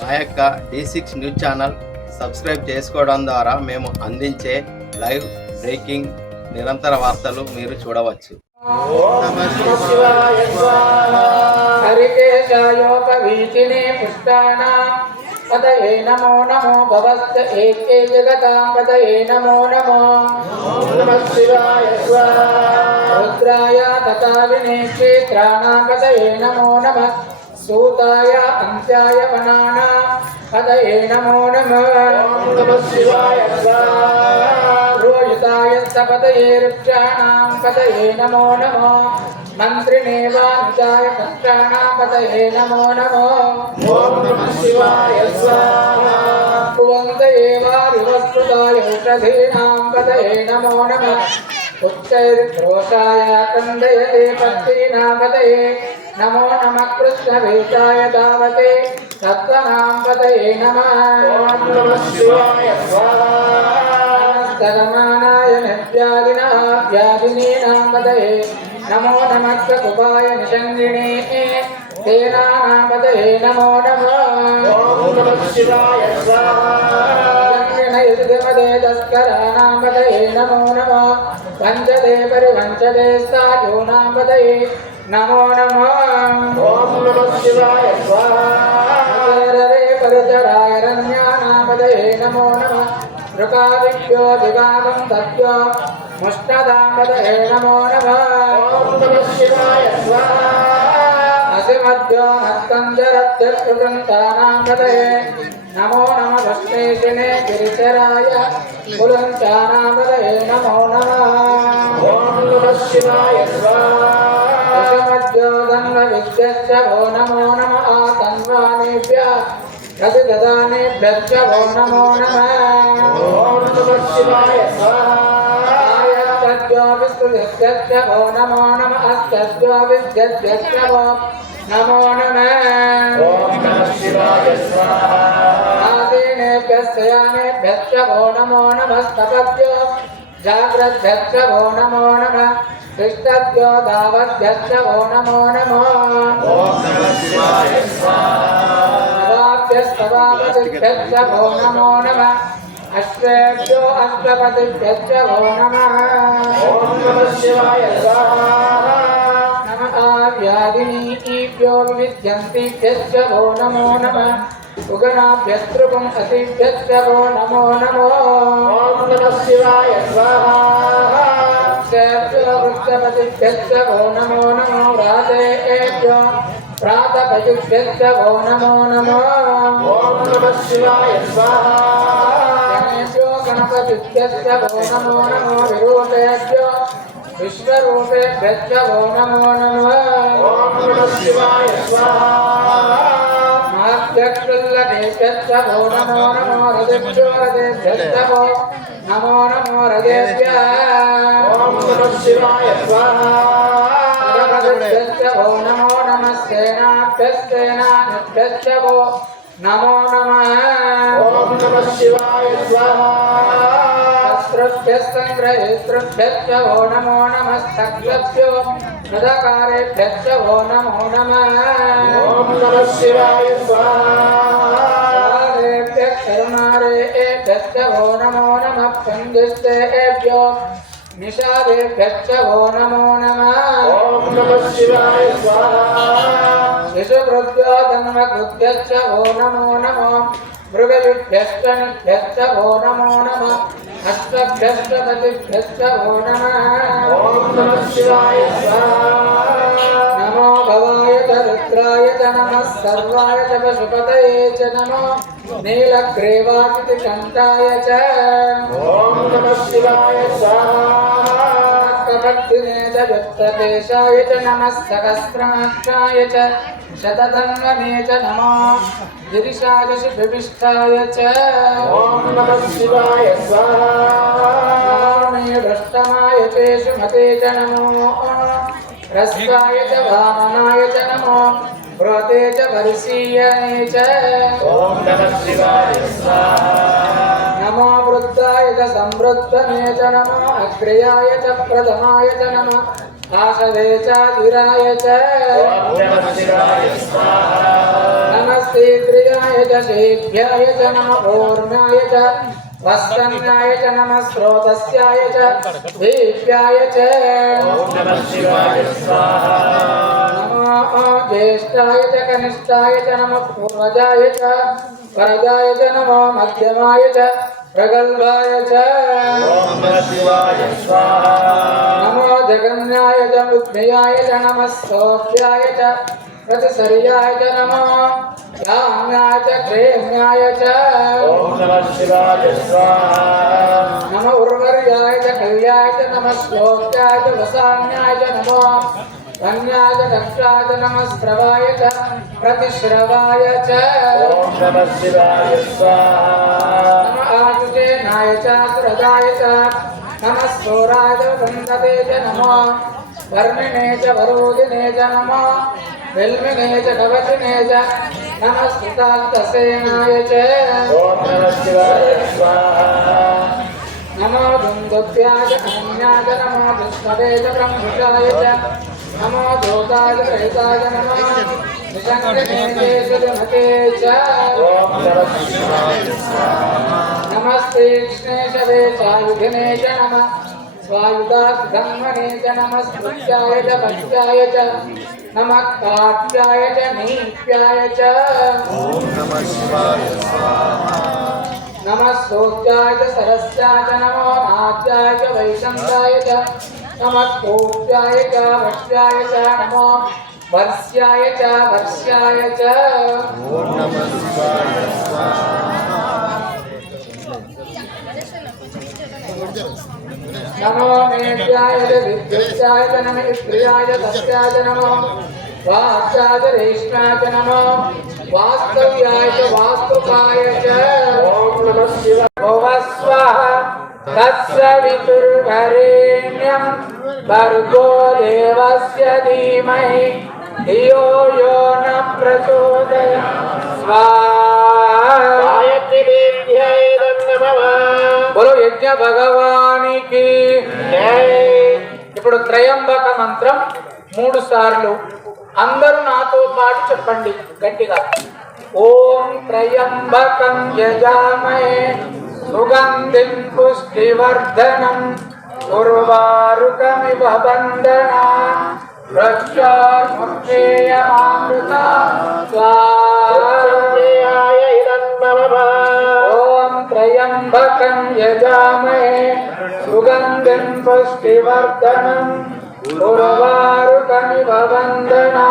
మా యొక్క D6 news channel subscribe చేసుకోవడం ద్వారా మేము అందించే లైవ్ బ్రేకింగ్ నిరంతర వార్తలు మీరు చూడవచ్చు. హరికేశాయోపవీచినే పుష్టానాం పదయే నమో నమో భవస్త ఏకే జగతాం పదయే నమో నమో నమః శివాయ రుద్రాయ తథా వినేక్షేత్రాణాం పదయే నమో నమః సూతాయ అంత్యాయ వనానాం పదయే నమో నమః నమః శివాయ రోహితాయ పదయే వృక్షాణాం పదయే నమో నమో మంత్రినే వాంఛాయ పుష్టానాం పదయే నమో నమో ఓం నమః శివాయ స్వాహా భువంతయే వారివస్తుతాయ ఔషధీనాం పదయే నమో నమః ఉచ్చైర్ఘోషాయ కందయతే పక్షీనాం పదయే నమో నమః కృష్ణవేషాయ దావతే సత్వనాం పదయే నమః ఓం నమః శివాయ స్వాహా నమస్తరమానాయ నిత్యాదినః వ్యాధినీనాం పదయే నమో నమః కుపాయ నిషంగిణే తేనానాం పదయే నమో నమః ఓం నమః శివాయ స్వాహా సంగిణయుర్గమదే తస్కరాణాం పదయే నమో నమః వంచదే పరివంచదే సాయోనాం పదయే నమో నమః ఓం నమః శివాయ స్వాహా పరిచరాయ రమ్యానాం పదయే నమో నమః ృకాదిభ్యో వివాదం తద్భ్యో ముష్టదాం పదయే నమో నమః ఓం నమః శివాయ స్వాహా అసిమద్భ్యో నత్కంజరత్యృగంతానాం పదయే నమో నమః విష్ణేశినే గిరిచరాయ పులంచానాం పదయే నమో నమః ఓం నమః శివాయ స్వాహా అసిమద్భ్యో దండవిద్యశ్చ ఓ నమో నమః తన్వానేభ్యః ప్రతిదానేభ్యశ్చ ఓ నమో నమః ఓం నమః శివాయ స్వాహా ఆయత్తద్భ్యో విష్ణుభ్యశ్చ ఓ నమో నమః అస్తద్భ్యో విద్యభ్యశ్చ ఓ నమో నమః ఓం నమః శివాయ స్వాహా ఆదీనేభ్యశ్చ యానేభ్యశ్చ ఓ నమో నమః స్తపభ్యో జాగ్రద్భ్యశ్చ ఓ నమో నమః కృష్ణభ్యో దావద్భ్యశ్చ ఓ నమో నమః ఓం నమః శివాయ స్వాహా స్తవాపతిభ్యశ్చ ఓ నమో నమః అశ్వేభ్యో అష్టపతిభ్యశ్చ ఓ నమః ఓం నమః శివాయ స్వాహా నమః వ్యాధినీభ్యో వివిధ్యంతిభ్యశ్చ ఓ నమో నమః ఉగనాభ్యస్తృపం అతిభ్యశ్చ ఓ నమో నమో ఓం నమః శివాయ స్వాహా వృక్షపతిభ్యశ్చ ఓ నమో నమో వ్రాతేభ్యో ప్రాతపతిభ్యశ్చ ఓ నమో నమో ఓం నమః శివాయ స్వాహా గణేభ్యో గణపతిభ్యశ్చ ఓ నమో నమో విరూపేభ్యో విశ్వరూపేభ్యశ్చ ఓ నమో నమః ఓం నమః శివాయ స్వాహా మహాభ్యక్షుల్లకేభ్యశ్చ ఓ నమో నమో రథేభ్యో రథేభ్యశ్చ ఓ నమో నమో రథేభ్యః ఓం నమః శివాయ స్వాహా ఓ నమో నమః సేనాభ్యశ్చేనాభ్యశ్చ ఓ నమో నమః ఓం నమః శివాయ స్వాహా సంగ్రహేతృభ్యశ్చ ఓ నమో నమః సఖ్యభ్యో మృదకారేభ్యశ్చ ఓ నమో నమః ఓం నమః శివాయ స్వాహా కరుణారేభ్యశ్చ ఓ నమో నమః పండిస్తేభ్యో నిషాదేభ్యశ్చ ఓ నమో నమః ఓం నమః శివాయ స్వాహా శిశుభృభ్యో ధన్వకృభ్యశ్చ ఓ నమో నమో మృగయుభ్యశ్చ నిభ్యశ్చ ఓ నమో నమః అష్టభ్యశ్చ పతిభ్యశ్చ ఓ నమః ఓం నమః శివాయ స్వాహా నమో భవాయ చ రుద్రాయ చ నమః సర్వాయ చ పశుపతయే చ నమో నీలగ్రీవాకితి కంఠాయ చ ఓం నమః శివాయ స్వాహా భక్తినే చ యుక్తకేశాయ చ నమః సహస్రాక్షాయ చ శతధన్వనే చ నమో గిరిశాయ శిభిష్టాయ చ ఓం నమః శివాయ స్వాహా దృష్టమాయ చేషుమతే చ నమో రస్కాయ చ వామనాయ చ నమో బ్రోతే చ వర్షీయనే చ ఓం నమః శివాయ స్వాహా నమో వృద్ధాయ చ సంవృద్ధనే చ నమో అగ్రయాయ చ ప్రథమాయ చ నమః ఆశవే చ ధీరాయ చ ఓం నమః శివాయ స్వాహా నమస్తే క్రియాయ च शेभ्याय च नमः ऊर्ध्वाय च वस्तन्याय च नमः स्रोतस्याय च दीप्याय च नमो ज्येष्ठाय च कनिष्ठाय च नमः पूर्वजाय च वरदाय च नमो मध्यमाय च प्रगल्भाय च नमो जगन्याय च बुद्ध्याय च नमः सोभ्याय च प्रतिसर्याय च नमः याम्याय च क्रेम्याय च नमो उर्वर्याय च कल्याय च नमः श्लोक्याय च वसान्याय च नमो धन्याय च दक्षाय च नमः स्रवाय च प्रतिश्रवाय च नमः आजुषेणाय च सुरदाय च नमः स्थूराय च वृन्दते च नमो वर्मिणे च वरोधिने च नमो विल्मिने च कवचिने च नमः स्तुतास्तसेनाय च नमो दुन्दुभ्याय च अनन्याय च नमो विष्णवे च ब्रह्मचाय च नमो दूताय च प्रेताय च नमः निषङ्गने च जमते च नमस्ते कृष्णेशवे चायुधिने च नमः स्वायुधात्धन्वने च नमः स्मृत्याय च भक्त्याय च नमः काट्याय च नीप्याय च नमः सोत्याय च सरस्याय च नमो नाट्याय च वैशन्ताय च नमः कोट्याय च वक्ष्याय च नमो वर्ष्याय च वर्ष्याय च नमो मेघ्याय च विद्युत्याय च नमः इन्द्रियाय च तस्याय च नमो वाच्याय च रेष्म्याय च नमो वास्तव्याय च वास्तुकाय च भुवस्वः तत्सवितुर्वरेण्यं भर्गो देवस्य धीमहि धियो यो न प्रचोदयात् स्वाहा बोलो यज्ञ भगवाనికి జై. ఇప్పుడు త్రయంబక మంత్రం 3 సార్లు అందరూ నాతో పాటు చెప్పండి గట్టిగా. ఓం త్రయంబకం యజామహే సుగంధిం పుష్టివర్ధనం ఉర్వారుకమివ బంధనాన్ రక్షార్ముక్షేయమామృతా స్వాహాయ ఓం త్రయంబకం యజామహే సుగంధిం పుష్టివర్ధనం ఉర్వారుకమివ బంధనాన్